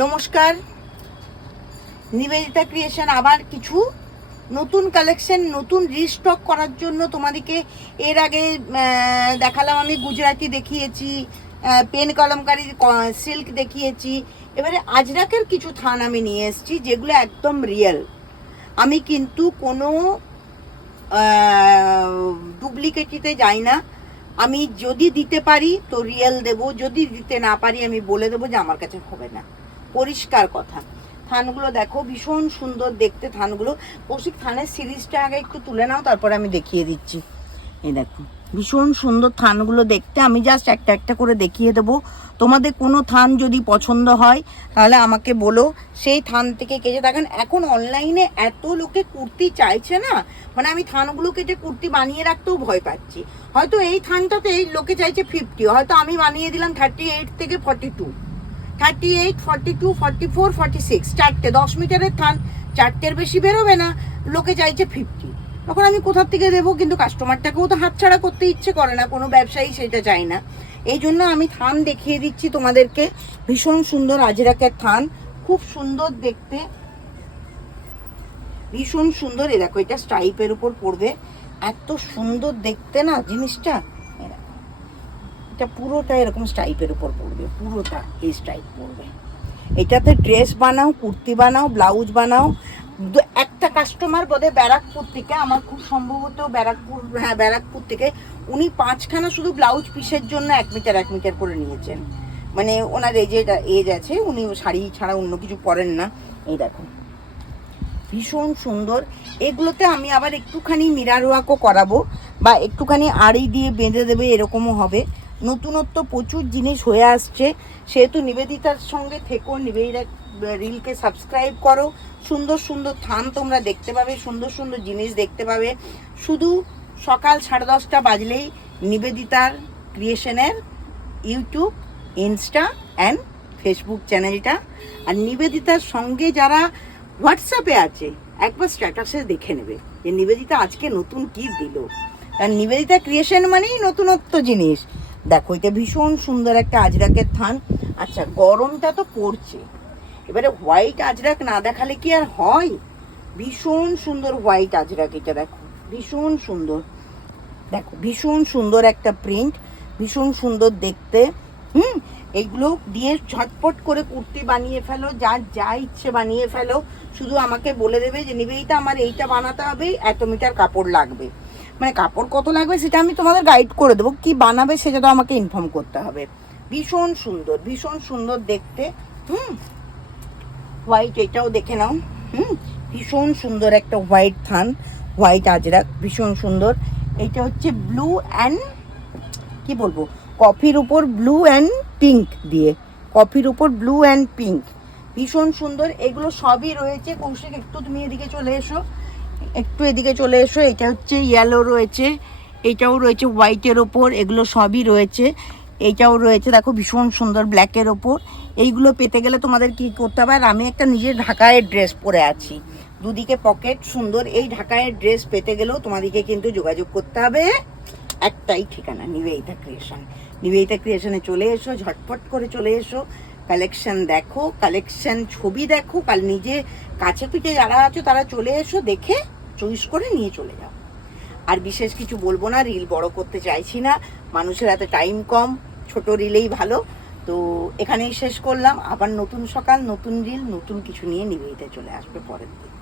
নমস্কার, নিবেদিতা ক্রিয়েশন আবার কিছু নতুন কালেকশন, নতুন রিস্টক করার জন্য তোমাদেরকে এর আগে দেখালাম। আমি গুজরাটি দেখিয়েছি, পেন কলমকারি সিল্ক দেখিয়েছি। এবারে আজরাকের কিছু থান আমি নিয়ে এসেছি যেগুলো একদম রিয়েল। আমি কিন্তু কোনো ডুপ্লিকেটিতে যাই না। আমি যদি দিতে পারি তো রিয়েল দেব, যদি দিতে না পারি আমি বলে দেবো যে আমার কাছে হবে না, পরিষ্কার কথা। থানগুলো দেখো ভীষণ সুন্দর দেখতে থানগুলো। কৌশিক থানের সিরিজটা আগে একটু তুলে নাও, তারপরে আমি দেখিয়ে দিচ্ছি। এই দেখো ভীষণ সুন্দর থানগুলো দেখতে। আমি জাস্ট একটা একটা করে দেখিয়ে দেবো। তোমাদের কোনো থান যদি পছন্দ হয় তাহলে আমাকে বলো, সেই থান থেকে কেটে দেখেন। এখন অনলাইনে এত লোকে কুর্তি চাইছে না, মানে আমি থানগুলো কেটে কুর্তি বানিয়ে রাখতেও ভয় পাচ্ছি। হয়তো এই থানটাতে এই লোকে চাইছে 50, হয়তো আমি বানিয়ে দিলাম 38 থেকে 42, 38, 42, 44, 46, চারটে 10 মিটারের থান, চারটের বেশি বেরোবে না, লোকে চাইছে 50। তখন আমি কোথার থেকে দেবো? কিন্তু কাস্টমারটাকেও তো হাতছাড়া করতে ইচ্ছে করে না, কোনো ব্যবসায়ী সেটা চায় না। এই জন্য আমি থান দেখিয়ে দিচ্ছি তোমাদেরকে। ভীষণ সুন্দর আজরাকের থান, খুব সুন্দর দেখতে, ভীষণ সুন্দর। এ দেখো এটা স্ট্রাইপের উপর পড়বে, এত সুন্দর দেখতে না জিনিসটা। এটা পুরোটা এরকম স্ট্রাইপের উপর পড়বে, পুরোটা এই স্ট্রাইপ পড়বে। এটাতে ড্রেস বানাও, কুর্তি বানাও, ব্লাউজ বানাও। একটা কাস্টমার বোধহয় ব্যারাকপুর থেকে, আমার খুব সম্ভবত ব্যারাকপুর, হ্যাঁ ব্যারাকপুর থেকে, উনি 5খানা শুধু ব্লাউজ পিসের জন্য 1 মিটার 1 মিটার করে নিয়েছেন। মানে ওনার এজ আছে, উনি শাড়ি ছাড়া অন্য কিছু পরেন না। এই দেখো ভীষণ সুন্দর। এগুলোতে আমি আবার একটুখানি মিরার ওয়ার্কও করাবো, বা একটুখানি আড়ি দিয়ে বেঁধে দেবে, এরকমও হবে। নতুনত্ব প্রচুর জিনিস হয়ে আসছে, সেহেতু নিবেদিতার সঙ্গে থেকো, নিবেদিতা রিলকে সাবস্ক্রাইব করো। সুন্দর সুন্দর থান তোমরা দেখতে পাবে, সুন্দর সুন্দর জিনিস দেখতে পাবে। শুধু সকাল 10:30 বাজলেই নিবেদিতার ক্রিয়েশনের ইউটিউব, ইনস্টা অ্যান্ড ফেসবুক চ্যানেলটা, আর নিবেদিতার সঙ্গে যারা হোয়াটসঅ্যাপে আছে একবার স্ট্যাটাসে দেখে নেবে যে নিবেদিতা আজকে নতুন কি দিল। আর নিবেদিতা ক্রিয়েশন মানেই নতুনত্ব জিনিস। দেখো এটা ভীষণ সুন্দর একটা আজরাকের থান। আচ্ছা, গরমটা তো পড়ছে, এবারে হোয়াইট আজরাক না দেখালে কি আর হয়? ভীষণ সুন্দর হোয়াইট আজরাক, এটা দেখো ভীষণ সুন্দর। দেখো ভীষণ সুন্দর একটা প্রিন্ট, ভীষণ সুন্দর দেখতে। এইগুলো দিয়ে ঝটপট করে কুর্তি বানিয়ে ফেলো, যার যা ইচ্ছে বানিয়ে ফেলো। শুধু আমাকে বলে দেবে যে নিবেদিতা আমার এইটা বানাতে হবে, এত মিটার কাপড় লাগবে। মানে কাপড় কত লাগবে সেটা আমি তোমাদের গাইড করে দেবো, কি বানাবে সেটা তো আমাকে ইনফর্ম করতে হবে। ভীষণ সুন্দর, ভীষণ সুন্দর দেখতে। হোয়াইট এটাও দেখে নাও। ভীষণ সুন্দর একটা হোয়াইট থান, হোয়াইট আজরাক, ভীষণ সুন্দর। এটা হচ্ছে ব্লু অ্যান্ড কি বলবো, কফির উপর ব্লু অ্যান্ড পিঙ্ক দিয়ে, কফির উপর ব্লু অ্যান্ড পিঙ্ক, ভীষণ সুন্দর। এগুলো সবই রয়েছে। কৌশিক একটু তুমি এদিকে চলে এসো, একটু এদিকে চলে এসো। এটা হচ্ছে ইয়েলো রয়েছে, এটাও রয়েছে হোয়াইটের ওপর, এগুলো সবই রয়েছে। এইটাও রয়েছে দেখো ভীষণ সুন্দর ব্ল্যাকের ওপর। এইগুলো পেতে গেলে তোমাদের কি করতে হবে, আর আমি একটা নিজের ঢাকায়ের ড্রেস পরে আছি, দুদিকে পকেট সুন্দর। এই ঢাকায়ের ড্রেস পেতে গেলেও তোমাদেরকে কিন্তু যোগাযোগ করতে হবে, একটাই ঠিকানা, নিবেদিতা ক্রিয়েশন। নিবেদিতা ক্রিয়েশনে চলে এসো, ঝটপট করে চলে এসো, কালেকশন দেখো, কালেকশন ছবি দেখো। কাল নিজে কাছে পিঠে যারা আছো তারা চলে এসো, দেখে চয়েস করে নিয়ে চলে যাও। আর বিশেষ কিছু বলবো না, রিল বড় করতে চাইছি না, মানুষের হাতে টাইম কম, ছোট রিলেই ভালো। তো এখানেই শেষ করলাম। আবার নতুন সকাল, নতুন রিল, নতুন কিছু নিয়ে নিবেদিতা চলে আসবে পরের দিন।